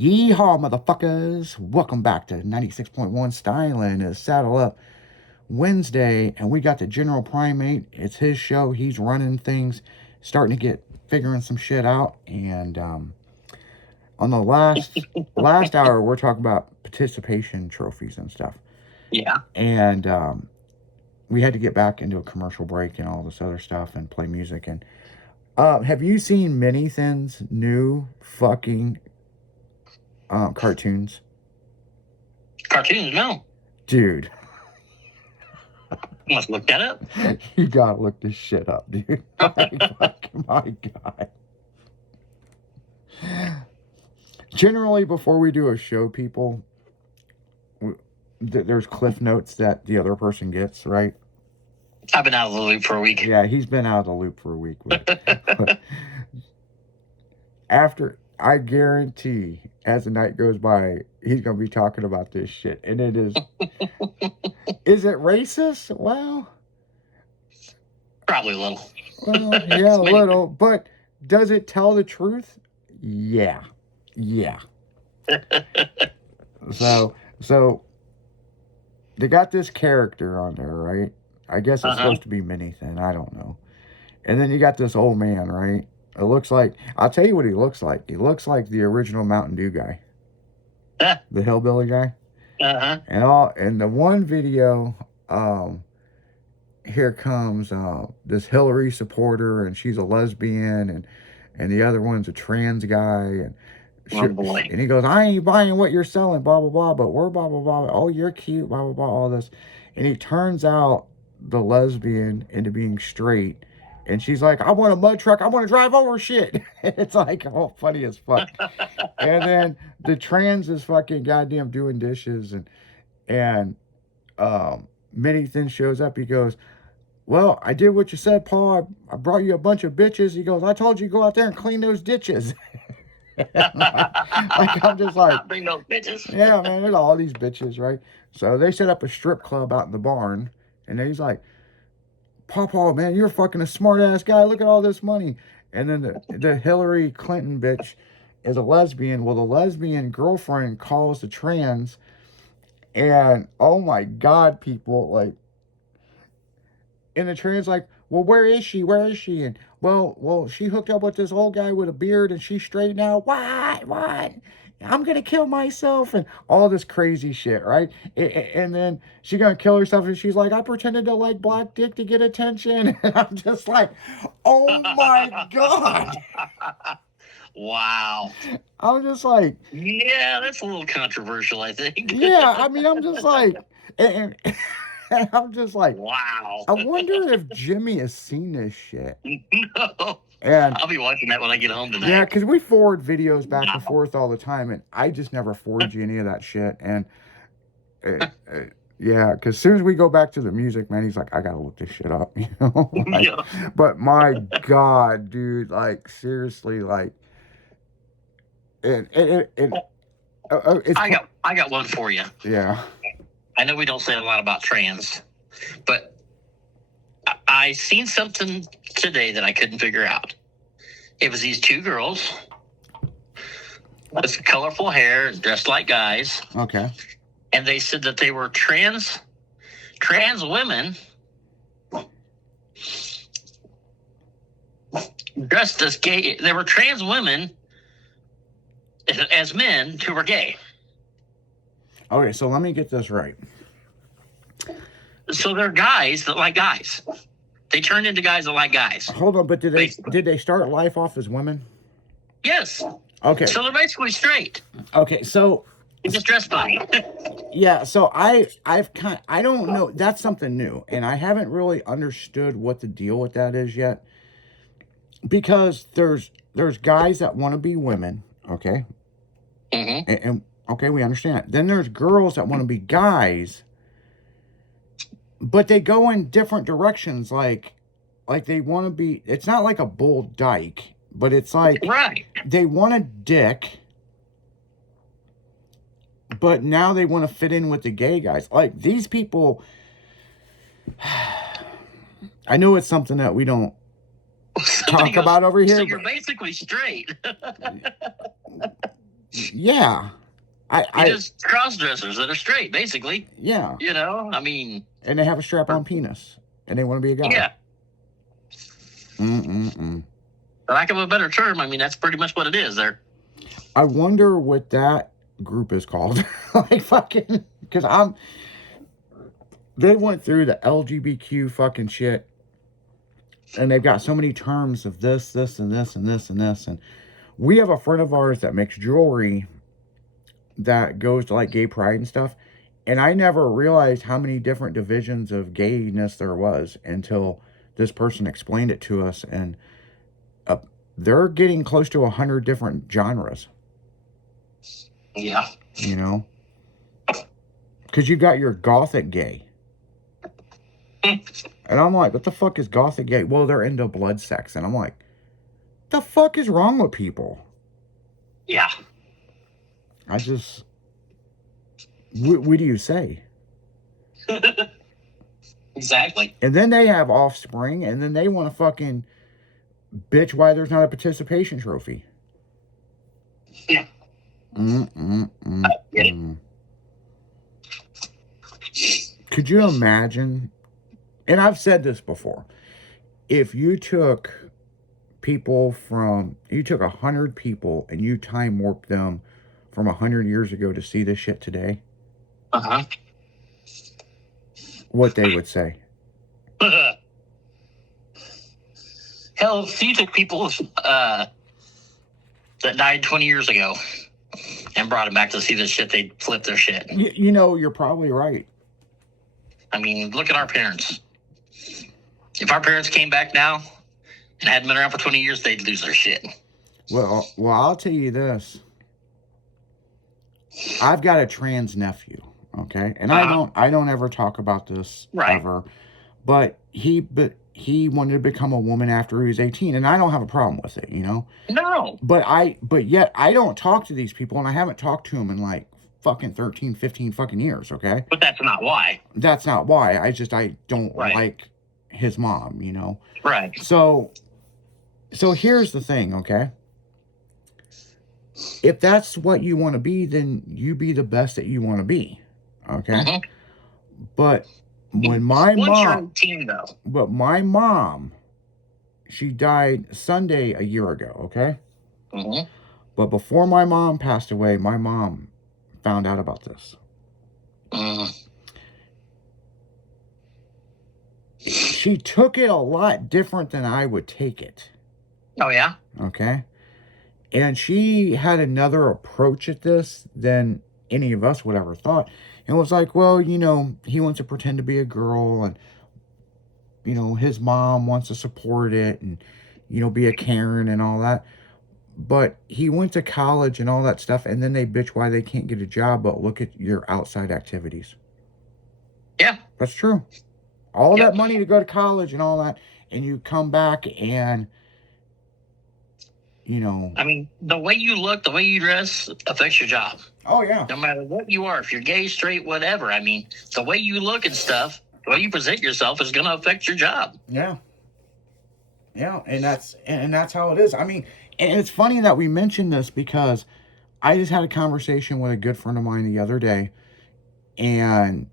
Yeehaw, motherfuckers! Welcome back to 96.1 Styling is Saddle Up Wednesday, and we got the General Primate. It's his show. He's running things, starting to figuring some shit out. And on the last hour, we're talking about participation trophies and stuff. Yeah. And we had to get back into a commercial break and all this other stuff and play music. And have you seen Mini Thin's new fucking cartoons? Cartoons, no. Dude. You must look that up. You gotta look this shit up, dude. My God. Generally, before we do a show, people, there's cliff notes that the other person gets, right? I've been out of the loop for a week. Yeah, he's been out of the loop for a week. After, I guarantee, as the night goes by, he's going to be talking about this shit. And it is... Is it racist? Well... Probably a little. Well, yeah, a little. But does it tell the truth? Yeah. Yeah. So... They got this character on there, right? I guess it's supposed to be Mini Thin. I don't know. And then you got this old man, right? It looks like... I'll tell you what he looks like. He looks like the original Mountain Dew guy. The hillbilly guy. And the one video, here comes this Hillary supporter, and she's a lesbian, and the other one's a trans guy, and and he goes, I ain't buying what you're selling, blah blah blah, but we're blah blah blah. Oh, you're cute, blah blah blah, all this, and he turns out the lesbian into being straight. And she's like, I want a mud truck. I want to drive over shit. It's like, oh, funny as fuck. And then the trans is fucking goddamn doing dishes. And Mini Thin shows up. He goes, well, I did what you said, Paul. I brought you a bunch of bitches. He goes, I told you to go out there and clean those ditches. I'm just like, bring those bitches. Yeah, man, there's all these bitches, right? So they set up a strip club out in the barn. And then he's like, Paw, man, you're fucking a smart-ass guy. Look at all this money. And then the Hillary Clinton bitch is a lesbian. Well, the lesbian girlfriend calls the trans. And, oh, my God, people, like... And the trans like, well, where is she? Where is she? And, well, she hooked up with this old guy with a beard, and she's straight now. What? I'm going to kill myself, and all this crazy shit, right? And then she's going to kill herself, and she's like, I pretended to like black dick to get attention. And I'm just like, oh my God. Wow. I'm just like... Yeah, that's a little controversial, I think. Yeah, I mean, I'm just like... And I'm just like... Wow. I wonder if Jimmy has seen this shit. No. And I'll be watching that when I get home tonight. Yeah, because we forward videos back and forth all the time, and I just never forward you any of that shit. And yeah, because as soon as we go back to the music, man, he's like, I gotta look this shit up, you know. Like, yeah. But my God, dude, like seriously, like, I got one for you. Yeah. I know we don't say a lot about trans, but I seen something today that I couldn't figure out. It was these two girls with colorful hair, dressed like guys. Okay. And they said that they were trans women dressed as gay. They were trans women as men who were gay. Okay, so let me get this right. So they're guys that like guys. They turned into guys that like guys. Hold on, but did they start life off as women? Yes. Okay. So they're basically straight. Okay, so they just dress funny. Yeah, so I don't know. That's something new, and I haven't really understood what the deal with that is yet. Because there's guys that want to be women, okay? Mm-hmm. And okay, we understand that. Then there's girls that want to be guys, but they go in different directions. Like they want to be... It's not like a bull dyke, but it's like... Right. They want a dick, but now they want to fit in with the gay guys. Like, these people... I know it's something that we don't talk about over here. So you're basically straight. Yeah. Just cross dressers that are straight, basically. Yeah. You know, I mean. And they have a strap on penis. And they want to be a guy. Yeah. Mm-mm-mm. For lack of a better term, I mean, that's pretty much what it is there. I wonder what that group is called. Like, fucking. Because they went through the LGBTQ fucking shit. And they've got so many terms of this, and this, and this, and this. And we have a friend of ours that makes jewelry that goes to like gay pride and stuff. And I never realized how many different divisions of gayness there was until this person explained it to us. And they're getting close to 100 different genres. Yeah. You know? Because you got your gothic gay. And I'm like, what the fuck is gothic gay? Well, they're into blood sex. And I'm like, the fuck is wrong with people? Yeah. I just... What do you say? Exactly. And then they have offspring, and then they want to fucking bitch why there's not a participation trophy. Yeah. Could you imagine? And I've said this before. If you took 100 people and you time warped them from 100 years ago to see this shit today, what they would say. Hell, if you took people that died 20 years ago and brought them back to see this shit, they'd flip their shit. You know, you're probably right. I mean, look at our parents. If our parents came back now and hadn't been around for 20 years, they'd lose their shit. Well, I'll tell you this. I've got a trans nephew, okay? And I don't ever talk about this ever. But he wanted to become a woman after he was 18, and I don't have a problem with it, you know? No. But yet I don't talk to these people, and I haven't talked to them in like fucking 13, 15 fucking years, okay? But that's not why. That's not why. I don't like his mom, you know? Right. So here's the thing, okay? If that's what you want to be, then you be the best that you want to be, okay? But when my mom, she died Sunday a year ago, okay? But before my mom passed away, my mom found out about this. She took it a lot different than I would take it. Oh, yeah? Okay? And she had another approach at this than any of us would ever thought. And was like, well, you know, he wants to pretend to be a girl, and, you know, his mom wants to support it and, you know, be a Karen and all that. But he went to college and all that stuff, and then they bitch why they can't get a job, but look at your outside activities. Yeah. That's true. All that money to go to college and all that, and you come back and, you know... I mean, the way you look, the way you dress affects your job. Oh, yeah. No matter what you are, if you're gay, straight, whatever. I mean, the way you look and stuff, the way you present yourself is going to affect your job. Yeah. Yeah, and that's how it is. I mean, and it's funny that we mentioned this because I just had a conversation with a good friend of mine the other day, and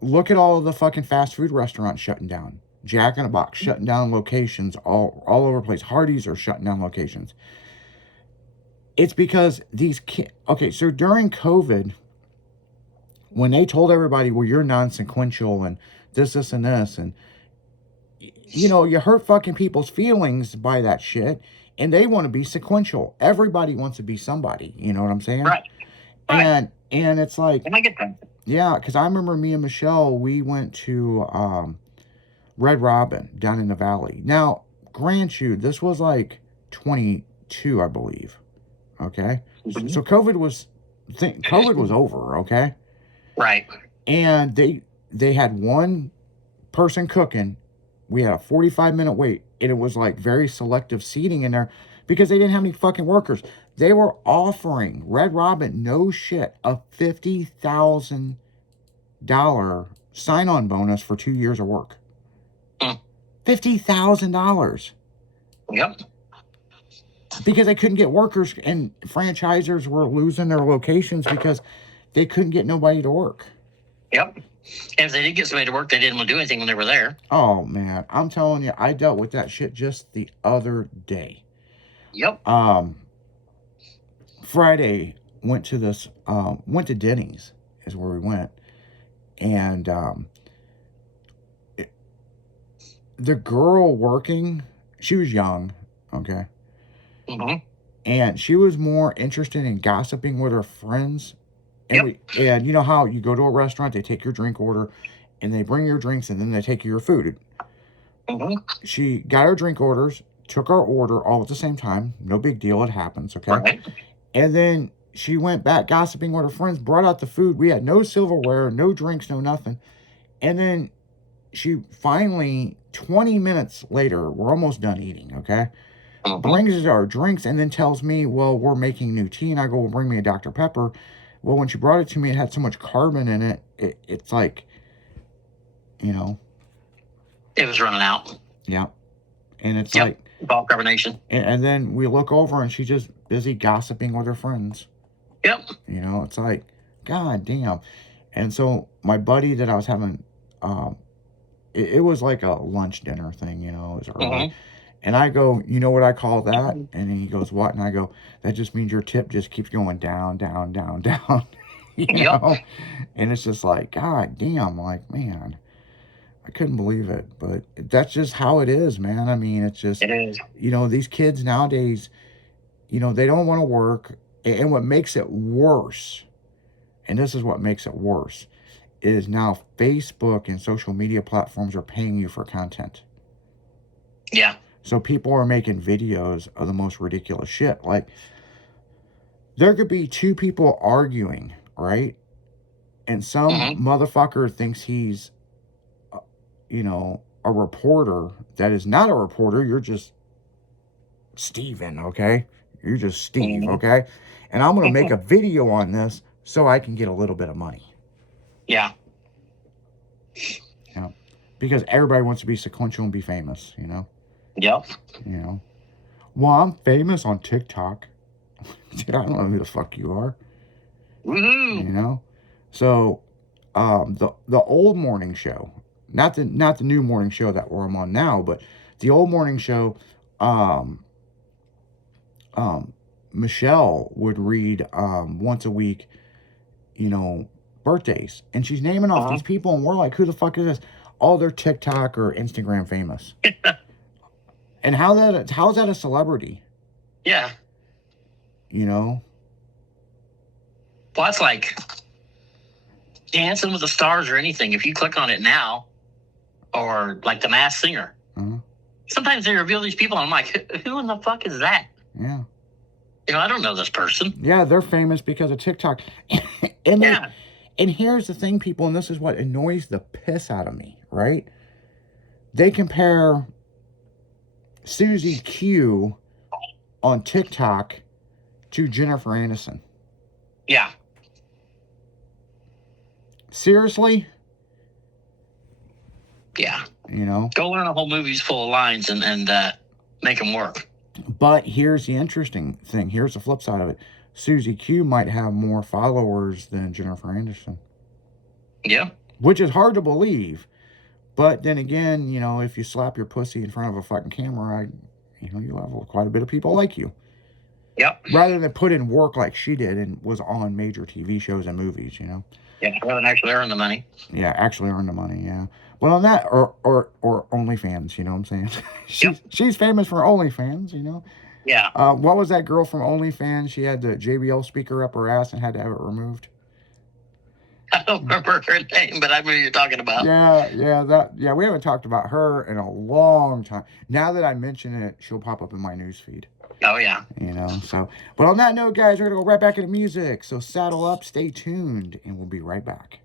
look at all of the fucking fast food restaurants shutting down. Jack in the Box shutting down locations all over the place. Hardee's are shutting down locations. It's because these kids... Okay, so during COVID, when they told everybody, well, you're non-sequential and this, and this, and, you know, you hurt fucking people's feelings by that shit, and they want to be sequential. Everybody wants to be somebody, you know what I'm saying? Right. And it's like... And I get that. Yeah, because I remember me and Michelle, we went to Red Robin down in the valley. Now, grant you, this was like 22, I believe. Okay? So COVID was over, okay? Right. And they had one person cooking. We had a 45-minute wait, and it was like very selective seating in there because they didn't have any fucking workers. They were offering Red Robin, no shit, a $50,000 sign-on bonus for 2 years of work. $50,000. Yep. Because they couldn't get workers, and franchisers were losing their locations because they couldn't get nobody to work. Yep. And if they did get somebody to work, they didn't want to do anything when they were there. Oh, man. I'm telling you, I dealt with that shit just the other day. Yep. Friday, went to Denny's is where we went. And the girl working, she was young, okay? Mm-hmm. And she was more interested in gossiping with her friends. And, Yep. and you know how you go to a restaurant, they take your drink order, and they bring your drinks, and then they take your food. Mm-hmm. She got her drink orders, took our order all at the same time. No big deal. It happens, okay? Right. And then she went back gossiping with her friends, brought out the food. We had no silverware, no drinks, no nothing. And then she finally, 20 minutes later, we're almost done eating, okay? Mm-hmm. Brings us our drinks and then tells me, well, we're making new tea. And I go, well, bring me a Dr. Pepper. Well, when she brought it to me, it had so much carbon in it. It's like, you know. It was running out. Yeah. And it's Yep. like. All carbonation. And then we look over and she's just busy gossiping with her friends. Yep. You know, it's like, God damn. And so my buddy that I was having, it was like a lunch dinner thing, you know, it was early. Mm-hmm. And I go, you know what I call that? And he goes, what? And I go, that just means your tip just keeps going down, down, down, down. You Yep. know? And it's just like, God damn, like, man, I couldn't believe it. But that's just how it is, man. I mean, it's just, It is. you know, these kids nowadays, you know, they don't want to work. And what makes it worse, and this is what makes it worse, is now Facebook and social media platforms are paying you for content. Yeah. So people are making videos of the most ridiculous shit. Like, there could be two people arguing, right? And some motherfucker thinks he's, you know, a reporter that is not a reporter. You're just Steven, okay? You're just Steve, okay? And I'm going to make a video on this so I can get a little bit of money. Yeah. You know? Because everybody wants to be sequential and be famous, you know? Yep. You know? Well, I'm famous on TikTok. Dude, I don't know who the fuck you are. Woohoo. You know? So, the old morning show, not the new morning show that I'm on now, but the old morning show, Michelle would read once a week, you know, birthdays, and she's naming off these people, and we're like, who the fuck is this? Oh, they're TikTok or Instagram famous. And how's that a celebrity? Yeah. You know? Well, that's like Dancing with the Stars or anything. If you click on it now, or like The Masked Singer, sometimes they reveal these people, and I'm like, who in the fuck is that? Yeah. You know, I don't know this person. Yeah, they're famous because of TikTok. And here's the thing, people, and this is what annoys the piss out of me, right? They compare Susie Q on TikTok to Jennifer Aniston. Yeah. Seriously? Yeah. You know? Go learn a whole movie's full of lines and make them work. But here's the interesting thing. Here's the flip side of it. Susie Q might have more followers than Jennifer Aniston. Yeah. Which is hard to believe. But then again, you know, if you slap your pussy in front of a fucking camera, you'll have quite a bit of people like you. Yep. Rather than put in work like she did and was on major TV shows and movies, you know. Yeah, rather than actually earn the money. Yeah, actually earn the money, yeah. But on that, or OnlyFans, you know what I'm saying? She's famous for OnlyFans, you know. Yeah. What was that girl from OnlyFans? She had the JBL speaker up her ass and had to have it removed. I don't remember her name, but I know who you're talking about. Yeah, we haven't talked about her in a long time. Now that I mention it, she'll pop up in my newsfeed. Oh, yeah. You know, so. But on that note, guys, we're going to go right back into music. So saddle up, stay tuned, and we'll be right back.